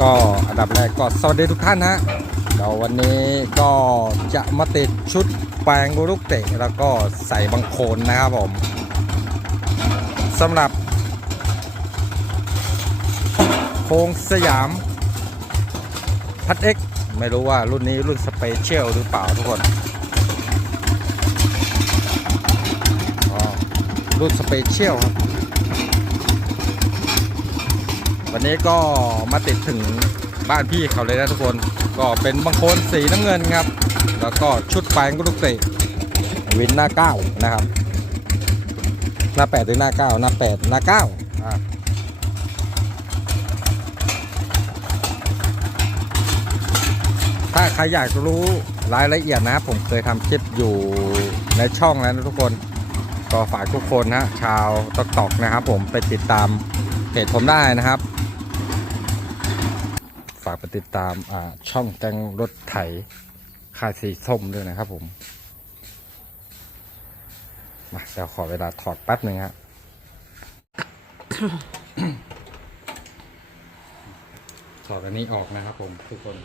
ก็อันดับแรกก็สวัสดีทุกท่านฮะเดี๋ยววันนี้ก็จะมาติดชุดแปลงลูกเตะแล้วก็ใส่บังโคลนนะครับผมสำหรับโครงสยามพัดเอ็กไม่รู้ว่ารุ่นนี้รุ่นสเปเชียลหรือเปล่าทุกคนอ๋อรุ่นสเปเชียลครับ วันนี้ก็มาติดถึงบ้านพี่เขาเลยนะทุกคน ก็เป็นบางโคนสีน้ำเงินครับ แล้วก็ชุดแปลงลูกเตะวินหน้าเก้านะครับ หน้าแปดหรือหน้าเก้าหน้าแปดหน้าเก้าอ่าถ้าใครอยากรู้รายละเอียดนะครับผมเคยทำคลิปอยู่ในช่องแล้วนะทุกคนก็ฝากทุกคนนะชาวตอกตอกนะครับผมไปติดตามเพจผมได้นะครับากไปติดตามช่องแตงรถไถค่ายสีส้มด้วยนะครับผมมาเดี๋ยวขอเวลาถอดแป๊บหนึ่งฮะถอดอันนี้ออกนะครับผมทุกคน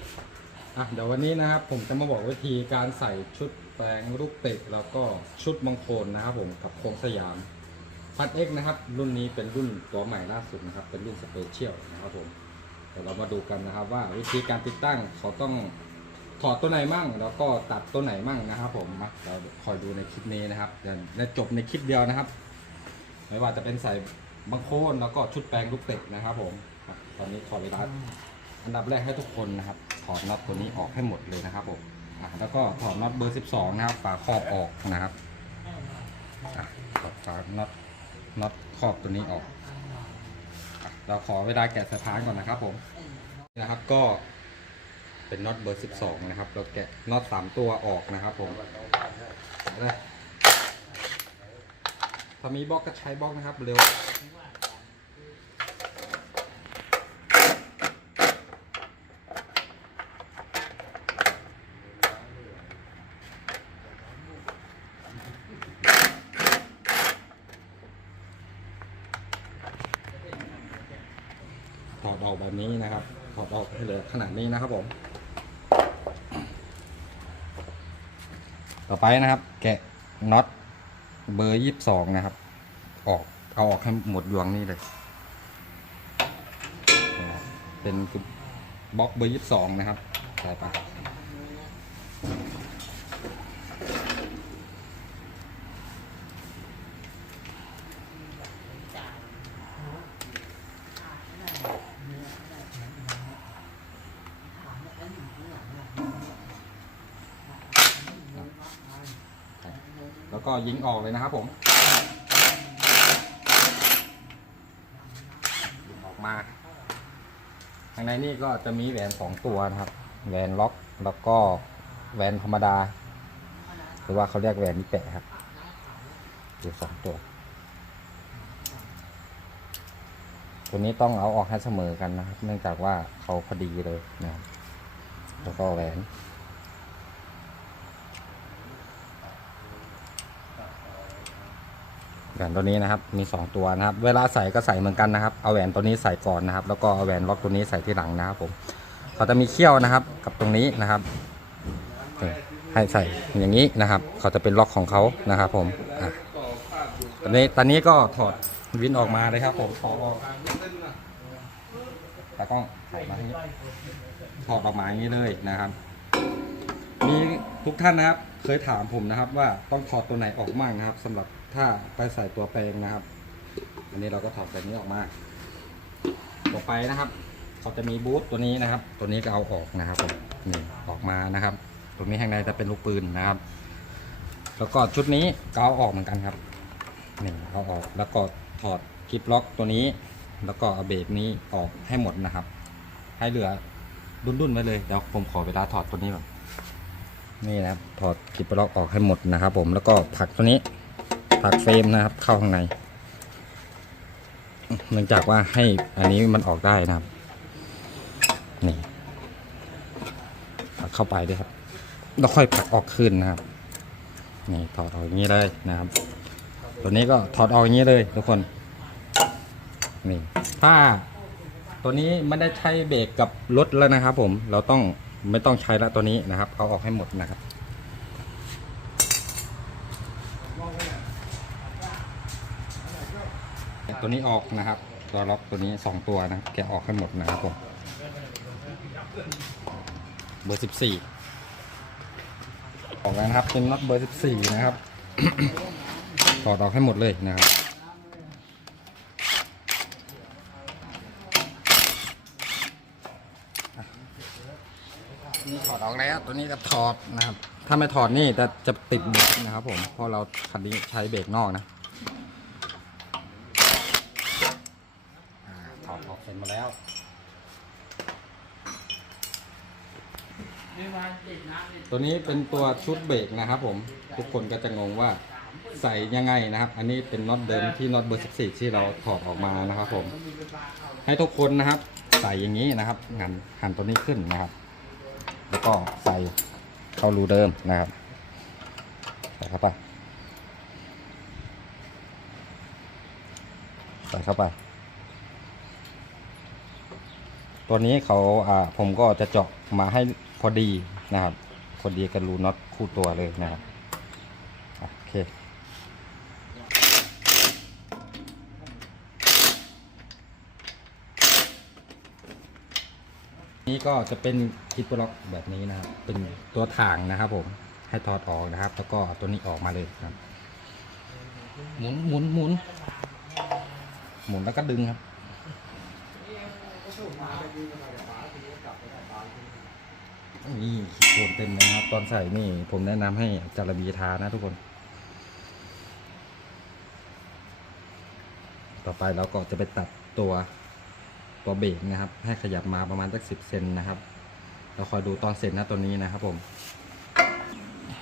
อะเดี๋ยววันนี้นะครับผมจะมาบอกวิธีการใส่ชุดแปลงลูกเตะแล้วก็ชุดมังโคนนะครับผมกับโครงสยามพัดเอ็กนะครับ รุ่นนี้เป็นรุ่นตัวใหม่ล่าสุดนะครับ เป็นรุ่นสเปเชียลนะครับผม ดี๋ยวเรามาดูกันนะครับว่าวิธีการติดตั้งเขาต้องถอดตัวไหนมั่ง แล้วก็ตัดตัวไหนมั่งนะครับ ผมมาเราคอยดูในคลิปนี้นะครับเดี๋ยวและจบในคลิปเดียวนะครับ ไม่ว่าจะเป็นใส่บังโคนแล้วก็ชุดแปลงลูกเตะนะครับ ผมครับตอนนี้ขอดเวลาอันดับแรกให้ทุกคนนะครับ ถอดน็อตตัวนี้ออกให้หมดเลยนะครับผมอะแล้วก็ถอดน็อตเบอร์ 12 นะครับฝาครอบออกนะครับอะถอดฝาน็อตน็อตครอบตัวนี้ออก เราขอเวลาแกะสถานก่อนนะครับผมนะครับก็เป็นน็อตเบอร์ 12 นะครับ เราแกะน็อต 3 ตัวออกนะครับผมเลยถ้ามีบล็อกก็ใช้บล็อกนะครับเร็ว ถอดออกแบบ นี้นะครับถอดออกให้เหลือขนาดนี้นะครับผม ต่อไปนะครับ แกะน็อตเบอร์ยี่สิบสองนะครับ ออกเอาออกให้หมดยวงนี่เลย เป็นบล็อกเบอร์ยี่สิบสองนะครับใส่ไปแล้ว ก็ยิงออกเลยนะครับผมยิงออกมาข้างในนี่ก็จะมีแหวนสองตัวนะครับแหวนล็อกแล้วก็แหวนธรรมดา หรือว่าเขาเรียกแหวนนิแปะครับอยู่สองตัว ตัวนี้ต้องเอาออกให้เสมอกันนะครับ เนื่องจากว่าเขาพอดีเลยนะครับแล้วก็แหวน แหวนตัวนี้นะครับมี 2 ตัวนะครับ เวลาใส่ก็ใส่เหมือนกันนะครับ เอาแหวนตัวนี้ใส่ก่อนนะครับ แล้วก็เอาแหวนล็อกตัวนี้ใส่ที่หลังนะครับผมเขาจะมีเขี้ยวนะครับกับตรงนี้นะครับให้ใส่อย่างนี้นะครับ เขาจะเป็นล็อกของเขานะครับ ผมอะตอนนี้ตอนนี้ก็ถอดวินออกมาเลยครับ ผมถอดออกตากล้องถ่ายมาให้ถอดออกมาอย่างนี้เลยนะครับ ทุกท่านนะครับ เคยถามผมนะครับ ว่าต้องถอดตัวไหนออกมั่งนะครับสำหรับถ้าไปใส่ตัวแปลงนะครับ อันนี้เราก็ถอดแบบนี้ออกมา ต่อไปนะครับเขาจะมีบูทตัวนี้นะครับ ตัวนี้ก็เอาออกนะครับผมนี่ออกมานะครับตัวนี้ข้างในจะเป็นลูกปืนนะครับ แล้วก็ชุดนี้ก็เอาออกเหมือนกันครับนี่เอาออกแล้วก็ถอดคลิปล็อกตัวนี้ แล้วก็เอาเบรกนี้ออกให้หมดนะครับ ให้เหลือดุนๆไว้เลยเดี๋ยวผมขอเวลาถอดตัวนี้ก่อน นี่นะครับถอดคลิปล็อกออกให้หมดนะครับ ผมแล้วก็ผลักตัวนี้ผลักเฟรมนะครับ เข้าข้างในเนื่องจากว่าให้อันนี้มันออกได้นะครับนี่ผักเข้าไปด้วยครับแล้วค่อยผลักออกขึ้นนะครับนี่ถอดออกอย่างนี้เลยนะครับ ตัวนี้ก็ถอดออกอย่างนี้เลยทุกคนนี่ถ้าตัวนี้ไม่ได้ใช้เบรกกับรถแล้วนะครับ ผมเราต้อง ไม่ต้องใช้ละตัวนี้นะครับ เอาออกให้หมดนะครับ ตัวนี้ออกนะครับ ตัวล็อกตัวนี้สองตัวนะแกะออกให้หมดนะครับผมเบอร์สิบสี่ออกแล้วนะครับเป็นน็อตเบอร์สิบสี่นะครับถอดออกให้หมดเลยนะครับ นี่ถ ออกแล้วตัวนี้จะถอดนะครับ ถ้าไม่ถอดนี่จะจะติดเบรกนะครับ ผมเพราะเราคันนี้ใช้เบรกนอกนะถอดออกเสร็จมาแล้วตัวนี้เป็นตัวชุดเบรกนะครับ ผมทุกคนก็จะงงว่าใส่ยังไงนะครับ อันนี้เป็นน็อตเดิมที่น็อตเบอร์14ที่เราถอดออกมานะครับ ผม ให้ทุกคนนะครับ ใส่อย่างนี้นะครับหันหันตัวนี้ขึ้นนะครับ แล้วก็ใส่เข้ารูเดิมนะครับใส่เข้าไปใส่เข้าไป ตัวนี้เขาอ่าผมก็จะเจาะมาให้พอดีนะครับ พอดีกับรูน็อตคู่ตัวเลยนะครับอะโอเค นี่ก็จะเป็นคิดบล็อกแบบนี้นะครับ เป็นตัวถ่างนะครับ ผม ให้ถอดออกนะครับ แล้วก็ตัวนี้ออกมาเลยครับ หมุนหมุนหมุน หมุนแล้วก็ดึงครับ นี่โคนเต็มเลยนะครับ ตอนใส่นี่ผมแนะนำให้จารบีทานะทุกคน ต่อไปเราก็จะไปตัดตัว ตัวเบรกนะครับ ให้ขยับมาประมาณสักสิบเซนนะครับ เราคอยดูตอนเสร็จนะตัวนี้นะครับผม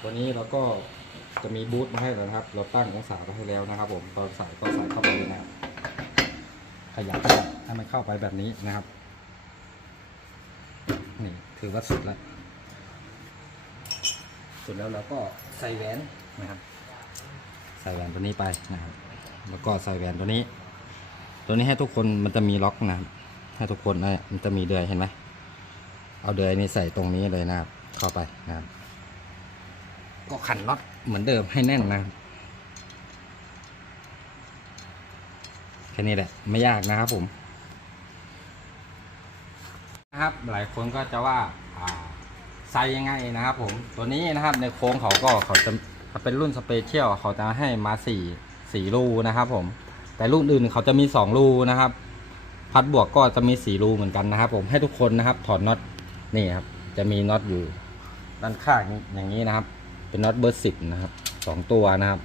ตัวนี้เราก็จะมีบูทมาให้แล้วนะครับ เราตั้งองศาไว้ให้แล้วนะครับ ผม ตอนใส่ก็ใส่เข้าไปเลยนะครับ ขยับขยับให้มันเข้าไปแบบนี้นะครับ นี่ถือว่าสุดแล้ว สุดแล้วเราก็ใส่แหวนนะครับ ใส่แหวนตัวนี้ไปนะครับ แล้วก็ใส่แหวนตัวนี้ ตัวนี้ให้ทุกคนมันจะมีล็อกนะครับ ให้ทุกคนนี่ยมันจะมีเดือยเห็นไหมเอาเดือยนี้ใส่ตรงนี้เลยนะครับ เข้าไปนะครับก็ขันน็อตเหมือนเดิมให้แน่นนะครับแค่นี้แหละไม่ยากนะครับผมนะครับหลายคนก็จะว่าใส่ยังไงนะครับผมตัวนี้นะครับในโค้งเขาก็เขาจะเป็นรุ่นสเปเชียลเขาจะให้มาสี่สี่รูนะครับผมแต่รุ่นอื่นเขาจะมีสองรูนะครับ พัดบวกก็จะมีสี่รูเหมือนกันนะครับ ผมให้ทุกคนนะครับ ถอดน็อตนี่ครับ จะมีน็อตอยู่ด้านข้างอย่างนี้นะครับ เป็นน็อตเบอร์สิบนะครับสองตัวนะครับ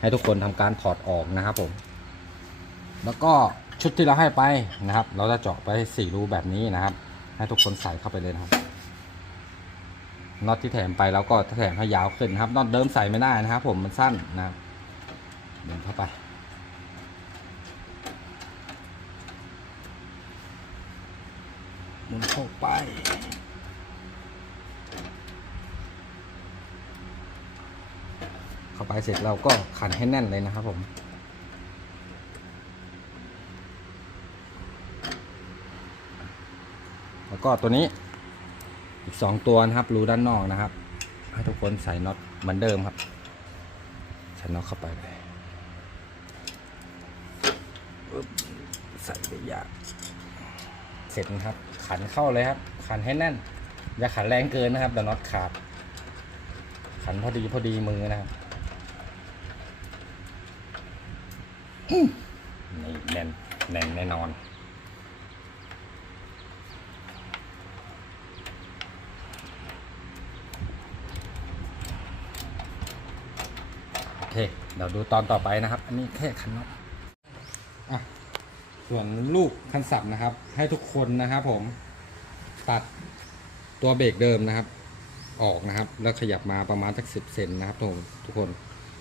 ให้ทุกคนทำการถอดออกนะครับผม แล้วก็ชุดที่เราให้ไปนะครับ เราจะเจาะไปสี่รูแบบนี้นะครับ ให้ทุกคนใส่เข้าไปเลยนะครับน็อตที่แถมไปเราก็แถมให้ยาวขึ้นนครับน็อตเดิมใส่ไม่ได้นะครับ ผมมันสั้นนะครับเดินเข้าไป มุนเข้าไปเข้าไปเสร็จเราก็ขันให้แน่นเลยนะครับผมแล้วก็ตัวนี้อีกสองตัวนะครับรูด้านนอกนะครับ ให้ทุกคนใส่น็อตเหมือนเดิมครับใส่น็อตเข้าไปเลยปึ๊บใส่ไปยากเสร็จนะครับ ขันเข้าเลยครับ ขันให้แน่น อย่าขันแรงเกินนะครับเดี๋ยวน็อตขาด ขันพอดีพอดีมือนะครับนี่แน่นแน่นแน่นอนโอเคเดี๋ยวดูตอนต่อไปนะครับ อันนี้แค่ขันน็อตอะ ส่วนลูกคันสับนะครับ ให้ทุกคนนะครับ ผมตัดตัวเบรกเดิมนะครับ ออกนะครับ แล้วขยับมาประมาณสักสิบเซนนะครับทุกทุกคน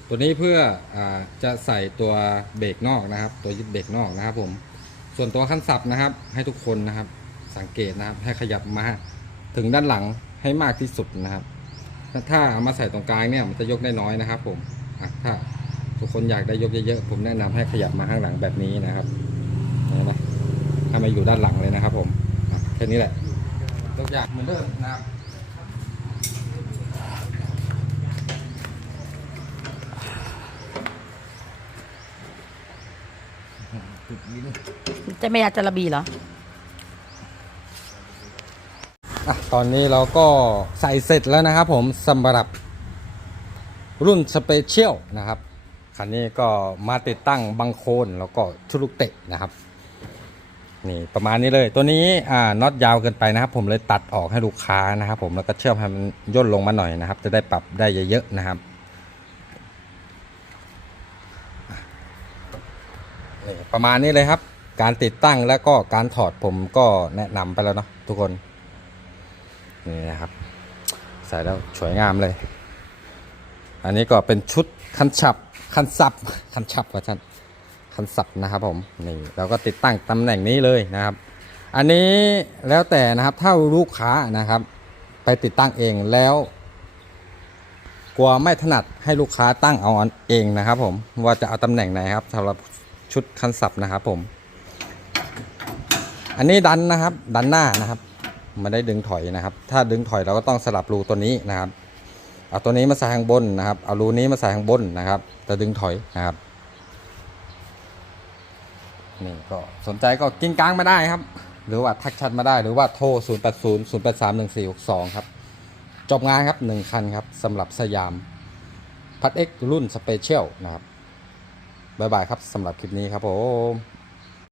ตัวนี้เพื่ออจะใส่ตัวเบรกนอกนะครับ ตัวยึดเบรกนอกนะครับ ผม ส่วนตัวคันสับนะครับ ให้ทุกคนนะครับ สังเกตนะครับ ให้ขยับมาถึงด้านหลังให้มากที่สุดนะครับ ถ้าเอามาใส่ตรงกลางเนี่ยมันจะยกได้น้อยนะครับ ผมถ้าทุกคนอยากได้ยกเยอะๆผมแนะนำให้ขยับมาข้างหลังแบบนี้นะครับ เห็นไหมขถ้ามาอยู่ด้านหลังเลยนะครับ ผมอะแค่นี้แหละทุกอย่างเหมือนเดิมนะครับจะไม่อยากจะระบีเหรออะตอนนี้เราก็ใส่เสร็จแล้วนะครับผมสำหรับรุ่นสเปเชียลนะครับ คันนี้ก็มาติดตั้งบังโคนแล้วก็ชุดลูกเตะนะครับ นี่ประมาณนี้เลยตัวนี้อ่าน็อตยาวเกินไปนะครับ ผมเลยตัดออกให้ลูกค้านะครับ ผมแล้วก็เชื่อมให้มันย่นลงมาหน่อยนะครับ จะได้ปรับได้เยอะๆนะครับนี่ประมาณนี้เลยครับ การติดตั้งแล้วก็การถอดผมก็แนะนำไปแล้วเนาะทุกคนนี่นะครับ ใส่แล้วสวยงามเลย อันนี้ก็เป็นชุดคันฉับคันสับคันฉับว่าท่าน คันสับนะครับผมนี่เราก็ติดตั้งตำแหน่งนี้เลยนะครับ อันนี้แล้วแต่นะครับถ้าลูกค้านะครับ ไปติดตั้งเองแล้ว กลัวไม่ถนัดให้ลูกค้าตั้งเอาเองนะครับ ผมว่าจะเอาตำแหน่งไหนครับสำหรับชุดคันสับนะครับ ผม อันนี้ดันนะครับ ดันหน้านะครับไม่ได้ดึงถอยนะครับ ถ้าดึงถอยเราก็ต้องสลับรูตัวนี้นะครับเอาตัวนี้มาใส่ข้างบนนะครับ เอารูนี้มาใส่ข้างบนนะครับจะดึงถอยนะครับ นี่ก็สนใจก็กินกลางมาได้ครับ หรือว่าทักแชัดมาได้หรือว่าโทร 0 8 0 0 8 3 1 4 6 2 ครับ จบงานครับ 1 คันครับสำหรับสยามพัดเอ็กรุ่นสเปเชียลนะครับ บ๊ายบายครับสำหรับคลิปนี้ครับผม